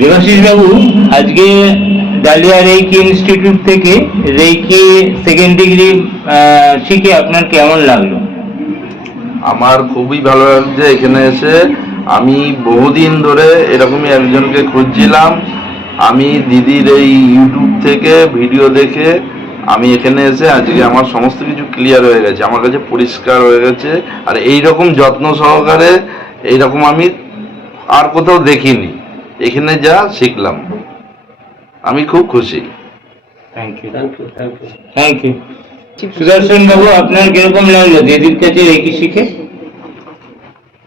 দেবাশিস বাবু, আজকে Dalia reiki institute থেকে reiki second degree শিখে আপনার কেমন লাগল? আমার খুবই ভালো লাগছে এখানে এসে। আমি বহুদিন ধরে এরকমই একজনকে খুঁজছিলাম। আমি দিদির এই ইউটিউব থেকে ভিডিও দেখে আমি এখানে এসে আজকে আমার সমস্ত কিছু ক্লিয়ার হয়ে গেছে, আমার কাছে পরিষ্কার হয়ে গেছে। আর এই রকম যত্ন সহকারে এই রকম আমি আর কোথাও দেখিনি। এখানে যা শিখলাম আমি খুব খুশি। Thank you thank you Sudarshan babu আপনার কীরকম লাগল? দিদির কাছে রেকি শিখে?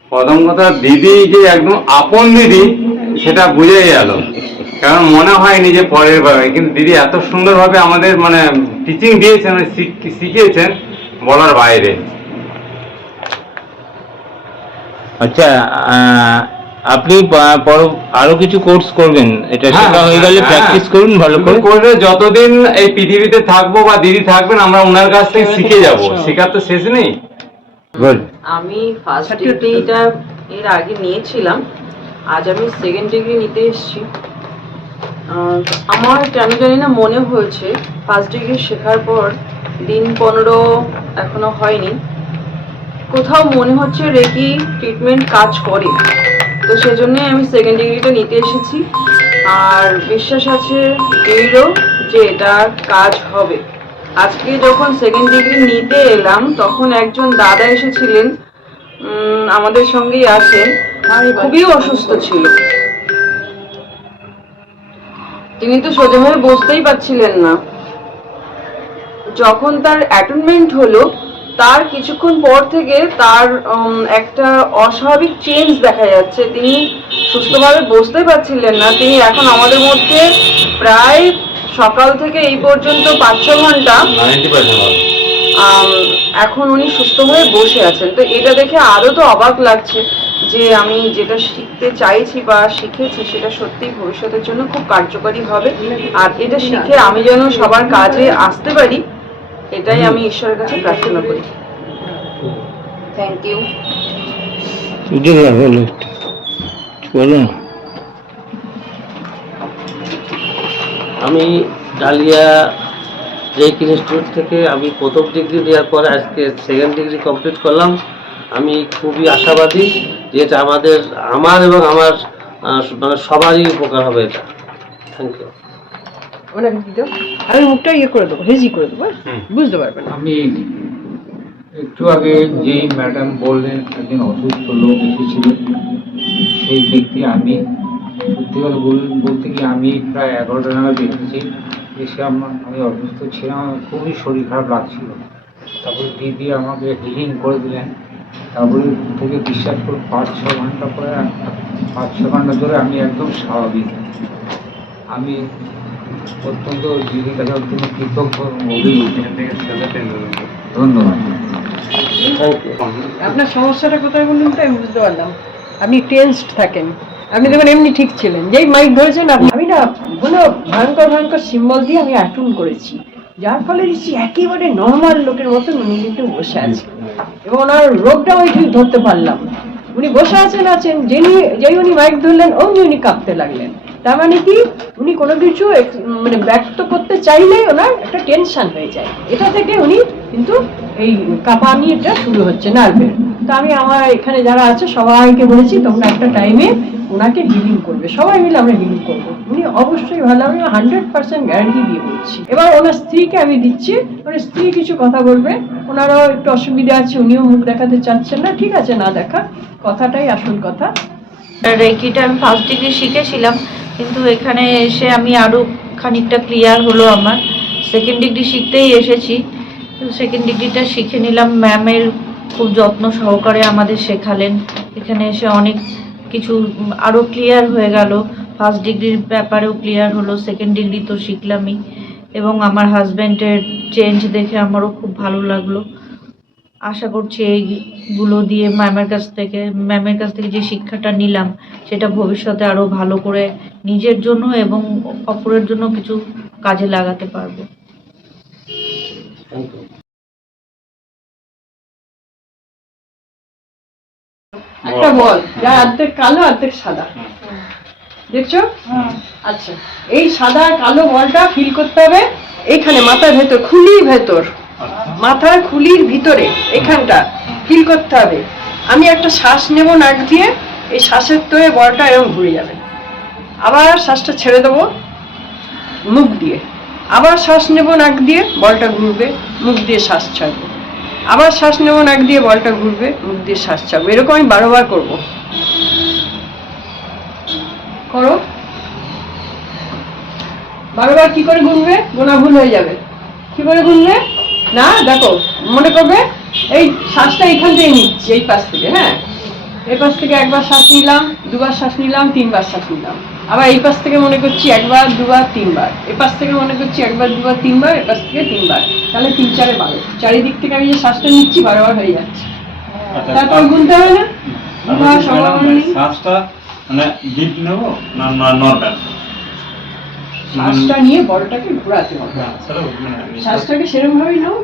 প্রথম কথা দিদি যে একদম আপন দিদি সেটা বুঝে গেল। কারণ মনে হয়নি যে পরের ভাবে। কিন্তু দিদি এত সুন্দরভাবে আমাদের মানে টিচিং দিয়েছেন মানে শিখ- শিখিয়েছেন বলার বাইরে। আচ্ছা আহ, আপনি আরও কিছু কোর্স করবেন। এটা শেখা হয়ে গেলে হ্যাঁ, প্র্যাকটিস করুন ভালো করে। করে যতদিন এই পৃথিবীতে থাকব বা দিদি থাকবেন আমরা ওনার কাছ থেকে শিখে যাব। শেখার তো শেষ নেই। আমি ফার্স্ট ডিগ্রিটা এর আগে নিয়েছিলাম। আজ আমি সেকেন্ড ডিগ্রি নিতে এসেছি। আহ, আমার কেন জানি না মনে হয়েছে ফার্স্ট ডিগ্রি শেখার পর দিন পনেরো এখনও হয়নি। কোথাও মনে হচ্ছে রেকি ট্রিটমেন্ট কাজ করে তো সেজন্যই আমি সেকেন্ড ডিগ্রিটা নিতে এসেছি। আর বিশ্বাস আছে দৃঢ় যে এটা কাজ হবে। আজকে যখন সেকেন্ড ডিগ্রি নিতে এলাম তখন একজন দাদা এসেছিলেন আমাদের সঙ্গেই আসেন খুবই অসুস্থ ছিল। তিনি তো সোজাভাবে বুঝতেই পারছিলেন না। যখন তার অ্যাটেনমেন্ট হলো তার কিছুক্ষণ পর থেকে তার একটা অস্বাভাবিক চেঞ্জ দেখা যাচ্ছে। তিনি সুস্থভাবে বসতে পারছিলেন না। তিনি এখন আমাদের মধ্যে প্রায় সকাল থেকে এই পর্যন্ত পাঁচ ছ ঘণ্টা এখন উনি সুস্থ হয়ে বসে আছেন। তো এটা দেখে আরও তো অবাক লাগছে যে আমি যেটা শিখতে চাইছি বা শিখেছি সেটা সত্যি ভবিষ্যতের জন্য খুব কার্যকরী হবে। আর এটা শিখে আমি যেন সবার কাজে আসতে পারি। এটাই আমি ঈশ্বরের কাছে প্রার্থনা করি। থ্যাংক ইউ আমি ডালিয়া রেক ইনস্টিটিউট থেকে আমি প্রথম ডিগ্রি দেওয়ার পরে আজকে সেকেন্ড ডিগ্রি কমপ্লিট করলাম। আমি খুবই আশাবাদী যে এটা আমাদের আমার এবং আমার মানে সবারই উপকার হবে এটা। থ্যাংক ইউ ওনাকে দিতে আমি মুখটা ইয়ে করে দেবো হেজি করে দেবো হ্যাঁ? বুঝতে পারবেন? আমি একটু আগে যেই ম্যাডাম বললেন একজন অসুস্থ লোক এসেছিলেন সেই ব্যক্তি আমি সত্যি কথা বল- বলতে কি আমি প্রায় এগারোটা নাগাদ এসেছি এসে আমার আমি অসুস্থ ছিলাম আমার খুবই শরীর খারাপ লাগছিল। তারপরে দিদি আমাকে হিলিং করে দিলেন তারপরে থেকে বিশ্বাস করে পাঁচ ছ ঘণ্টা পরে পাঁচ ছ ঘণ্টা ধরে আমি একদম স্বাভাবিক। আমি অত্যন্ত দিদির কাছে অত্যন্ত কৃতজ্ঞ ধন্যবাদ। আপনার সমস্যাটা কোথায় বলুন তো? আমি বুঝতে পারলাম। আপনি টেন্সড থাকেন। আপনি দেখুন এমনি ঠিক ছিলেন। যেই মাইক ধরেছেন আপনি আমি না কোনো ভয়ঙ্কর ভয়ঙ্কর সিম্বল দিয়ে আমি অ্যাটুন করেছি। যার ফলে দেখছি একেবারে নর্মাল লোকের মতন উনি কিন্তু বসে আছে এবং ওনার রোগটাও আমি ঠিক ধরতে পারলাম। উনি বসে আছেন আছেন। যিনি যেই উনি মাইক ধরলেন অমনি উনি কাঁপতে লাগলেন। তার মানে কি? উনি কোনো কিছু মানে ব্যক্ত করতে চাইলেই ওনার একটা টেনশন হয়ে যায়। এটা থেকে উনি কিন্তু এই কাঁপানিটা শুরু হচ্ছে নার্ভের তো আমি আমার এখানে যারা আছে, সবাইকে বলেছি, তোমরা একটা টাইমে ওনাকে হিলিং করবে। সবাই মিলে আমরা হিলিং করব। উনি অবশ্যই ভালো, আমি হান্ড্রেড পার্সেন্ট গ্যারান্টি দিয়ে বলছি। এবার ওনার স্ত্রীকে আমি দিচ্ছি। ওনার স্ত্রী কিছু কথা বলবে। ওনারও একটু অসুবিধা আছে, উনিও মুখ দেখাতে চাচ্ছেন না। ঠিক আছে, না দেখা। কথাটাই আসল কথা। রেকিটা আমি ফার্স্ট ডিগ্রি শিখেছিলাম। কিন্তু এখানে এসে আমি আরও খানিকটা ক্লিয়ার হলো আমার। সেকেন্ড ডিগ্রি শিখতেই এসেছি। সেকেন্ড ডিগ্রিটা শিখে নিলাম। ম্যামের খুব যত্ন সহকারে আমাদের শেখালেন। এখানে এসে অনেক কিছু আরও ক্লিয়ার হয়ে গেল। ফার্স্ট ডিগ্রির ব্যাপারেও ক্লিয়ার হলো। সেকেন্ড ডিগ্রি তো শিখলামই। এবং আমার হাজব্যান্ডের চেঞ্জ দেখে আমারও খুব ভালো লাগল। আশা করছি এইগুলো দিয়ে ম্যামের কাছ থেকে ম্যামের কাছ থেকে যে শিক্ষাটা নিলাম সেটা ভবিষ্যতে আরও ভালো করে নিজের জন্য এবং অপরের জন্য কিছু কাজে লাগাতে পারব। একটা বল যার অর্ধেক কালো অর্ধেক সাদা। দেখছ? আচ্ছা। এই সাদা কালো বলটা ফিল করতে হবে এইখানে মাথার ভেতর খুলির ভেতর। মাথার খুলির ভিতরে, এখানটা, ফিল করতে হবে। আমি একটা শ্বাস নেব নাক দিয়ে, এই শ্বাসের তোয়ে বলটা এরকম ঘুরে যাবে। আবার শ্বাসটা ছেড়ে দেবো, মুখ দিয়ে। আবার শ্বাস নেব নাক দিয়ে, বলটা ঘুরবে, মুখ দিয়ে শ্বাস ছাড়বো। আবার শ্বাস নেব নাক দিয়ে, বলটা ঘুরবে, মুখ দিয়ে শ্বাস ছাড়বো। এরকম আমি বারোবার করব। করো। বারবার কি করে গুনবে গোনা ভুল হয়ে যাবে। কি করে গুনবে না দেখো মনে করবে এই শ্বাসটা এখান থেকে নিচ্ছি এই পাশ থেকে হ্যাঁ? এই পাশ থেকে একবার শ্বাস নিলাম দুবার শ্বাস নিলাম তিনবার শ্বাস নিলাম। আবার এই পাশ থেকে মনে করছি একবার দুবার তিনবার। এ পাশ থেকে মনে করছি একবার দুবার তিনবার এ পাশ থেকে তিনবার। তাহলে তিন চারে বারো। চারিদিক থেকে আমি যে শ্বাসটা নিচ্ছি বারবার হয়ে যাচ্ছে। তারপর গুনতে হবে না? নেই। শ্বাসটা মানে ডিপ নেব না নর্মাল শ্বাসটা নিয়ে বড়টাকে ঘোরাতে হবে। মানে শ্বাসটাকে সেরকম ভাবেই নাও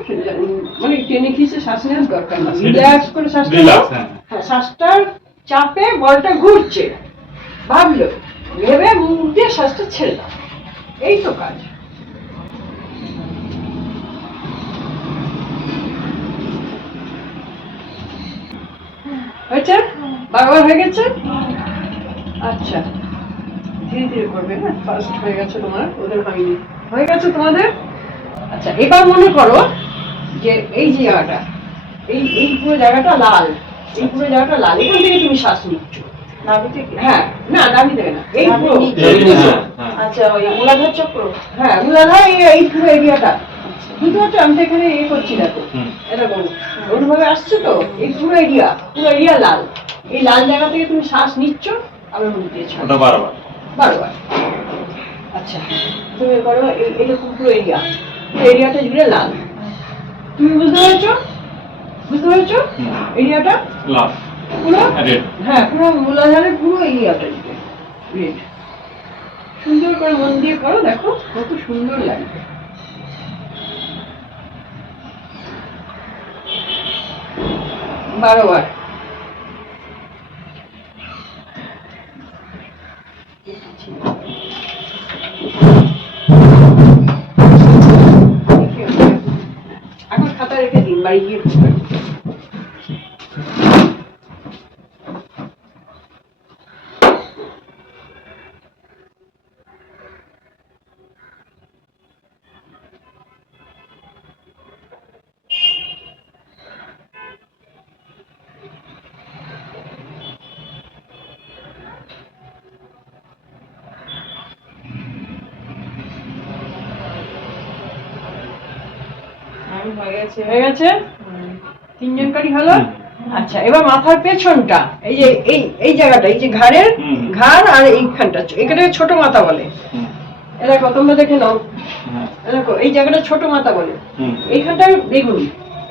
মানে টেনে খিসে শ্বাস নেওয়ার দরকার না। রিল্যাক্স করে শ্বাসটা নাও। হ্যাঁ। হ্যাঁ শ্বাসটার চাপে বলটা ঘুরছে। ভাবলো ভেবে মুখ দিয়ে শ্বাসটা ছেড়ে দাও। এই তো কাজ। হয়েছে? বারবার হয়ে গেছে? আচ্ছা। ধীরে ধীরে করবে হ্যাঁ ফার্স্ট হয়ে গেছে তোমার ওদের হয়নি। হয়ে গেছে তোমাদের? আচ্ছা এবার মনে করো যে এই জায়গাটা এই এই পুরো জায়গাটা লাল। এই পুরো জায়গাটা লাল। এখান থেকে তুমি শ্বাস নিচ্ছ। হ্যাঁ না দাবি দেবে না এই পুরো। আচ্ছা ওই মূলাধার চক্র? হ্যাঁ মূলাধার এই এই পুরো এরিয়াটা। বুঝতে পারছ? আমি তো এখানে ইয়ে করছি দেখো। এরকম। ওরভাবে আসছো তো? এই পুরো এরিয়া পুরো এরিয়া লাল। এই লাল জায়গা থেকে তুমি শ্বাস নিচ্ছ আবার দিয়ে ওটা বারবার। বারবার। আচ্ছা তুমি করো এরকম পুরো এরিয়া এরিয়াটা জুড়ে লাল। তুমি বুঝতে পেরেছ? বুঝতে পেরেছ? এরিয়াটা লাভ পুরো? হ্যাঁ পুরো মূলাধারের পুরো এরিয়াটা জুড়ে। রেড সুন্দর করে মন দিয়ে করো দেখো কত সুন্দর লাগবে বারোবার। এখন খাতা রেখে দিন বাড়ি গিয়ে হয়ে গেছে। হয়ে তিনজন কারি হলো? আচ্ছা এবার মাথার পেছনটা এই যে এই এই জায়গাটা এই যে ঘাড়ের ঘাড় আর এইখানটা এখানে ছোট মাথা বলে। দেখো তোমরা দেখে নাও। দেখো এই জায়গাটা ছোট মাথা বলে। এইখানটা বেগুন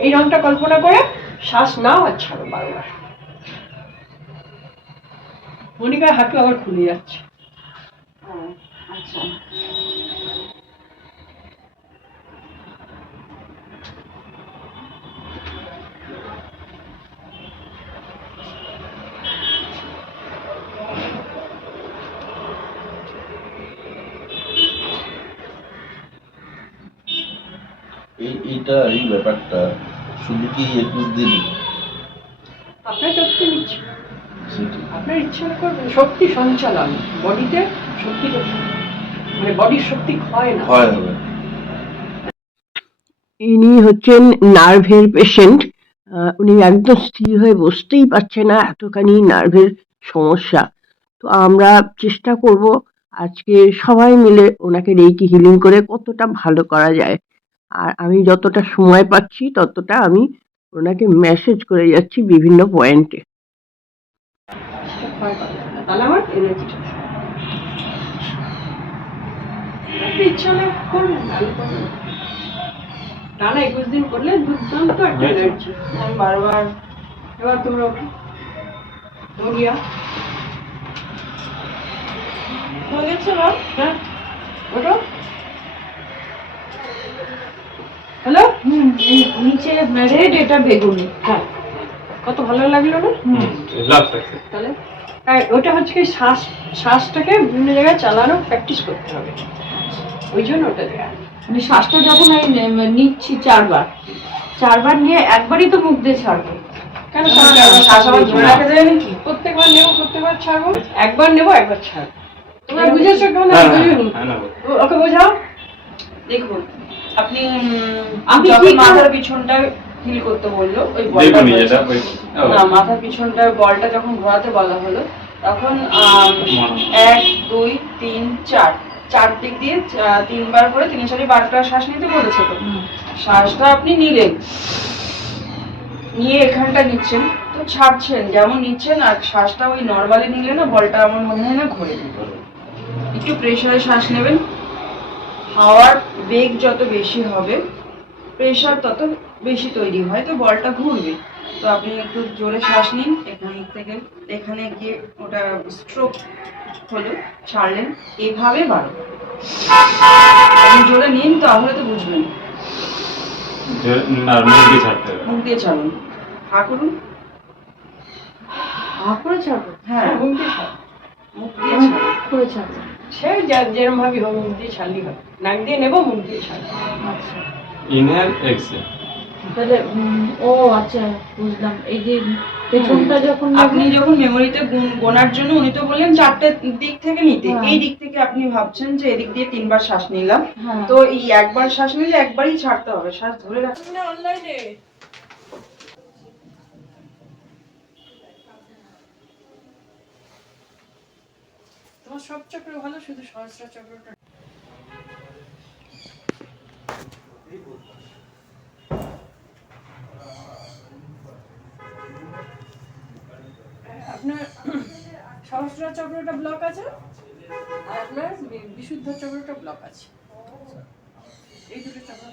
এই রংটা কল্পনা করে শ্বাস নাও আর ছাড়ো বারবার। মনিকার হাঁটু আবার খুলে যাচ্ছে। আচ্ছা। এই এইটা এই ব্যাপারটা। শুধু কি একুশ দিন? আপনার ইচ্ছে। আপনার ইচ্ছা করবেন শক্তি সঞ্চালন। বডিতে শক্তি মানে বডির শক্তি ক্ষয় না। হয় হবে। ইনি হচ্ছেন নার্ভের পেশেন্ট। উনি একদম স্থির হয়ে বসতেই পারছে না। এতখানি নার্ভের সমস্যা। তো আমরা চেষ্টা করব আজকে সবাই মিলে ওনাকে রেইকি হিলিং করে কতটা ভালো করা যায়। আর আমি যতটা সময় পাচ্ছি ততটা আমি ওনাকে মেসেজ করে যাচ্ছি বিভিন্ন পয়েন্টে। টানা একুশ দিন করলে দুর্দান্ত একটা এনার্জি আমি বারবার এবার তোমরা ওঠো দৌড়িয়া হয়ে। গেছে ওঠো। হুম এই নিচে রেড এটা বেগুনি হ্যাঁ কত ভালো লাগল না লাভ তাহলে ওটা হচ্ছে কি শ্বাস শ্বাসটাকে বিভিন্ন জায়গায় চালানো প্র্যাকটিস করতে হবে ওই জন্য ওটা দেওয়া মানে শ্বাসটা যখন আমি নিচ্ছি চারবার চারবার নিয়ে একবারই তো মুখ দিয়ে ছাড়বো কেন শ্বাস আবার ধরে রাখা যায় নাকি প্রত্যেকবার নেব প্রত্যেকবার ছাড়বো একবার নেব একবার ছাড়বো তোমরা বুঝেছ কেমন হ্যাঁ, হ্যাঁ, ওকে বোঝাও দেখুন আপনি আমি মাথার পিছনটা ফিল করতে বলল ওই বলটা না মাথার পিছনটার বলটা যখন ঘোরাতে বলা হলো তখন এক দুই তিন চার। চার দিক দিয়ে তিনবার করে তিন চারি বারোটা শ্বাস নিতে বলেছে তো। শ্বাসটা আপনি নিলেন। নিয়ে এখানটা নিচ্ছেন তো ছাড়ছেন যেমন নিচ্ছেন আর শ্বাসটা ওই নর্মালি নিলে না বলটা আমার মনে হয় না ঘুরে একটু প্রেশারে শ্বাস নেবেন। হাওয়ার বেগ যত বেশি হবে প্রেশার তত বেশি তৈরি হয়। তো বলটা ঘুরবে। তো আপনি একটু জোরে শ্বাস নিন। এখান থেকে এখানে গিয়ে ওটা স্ট্রোক হলো ছাড়লেন। এভাবে বাড়ো। আপনি জোরে নিন তাহলে তো বুঝবেন। মুখ দিয়ে দিয়ে হা করুন। হা করে ছাড়বো? হ্যাঁ। মুখ দিয়ে ছাড়ো। মুখ দিয়ে ছাড়ুন। করে ছাড়বো। সে যা- যেরম ভাবে হোক মুখ দিয়ে ছাড়লেই হবে। নাক দিয়ে নেব মুখ দিয়ে ছাড়বো। আচ্ছা। ইনহেল এক্সেল তাহলে ও আচ্ছা বুঝলাম। এই যে পেছনটা যখন আপনি যখন মেমোরিতে গোনার জন্য উনি তো বললেন চারটে দিক থেকে নিতে। হ্যাঁ। এই দিক থেকে আপনি ভাবছেন যে এদিক দিয়ে তিনবার শ্বাস নিলাম। হ্যাঁ। তো এই একবার শ্বাস নিলে একবারই ছাড়তে হবে। শ্বাস ধরে রাখতে অনলাইনে তোমার সব চক্র ভালো? শুধু সহস্র চক্রটা আপনার সহস্র চক্রটা ব্লক আছে আর আপনার বিশুদ্ধ চক্রটা ব্লক আছে এই দুটো চক্র।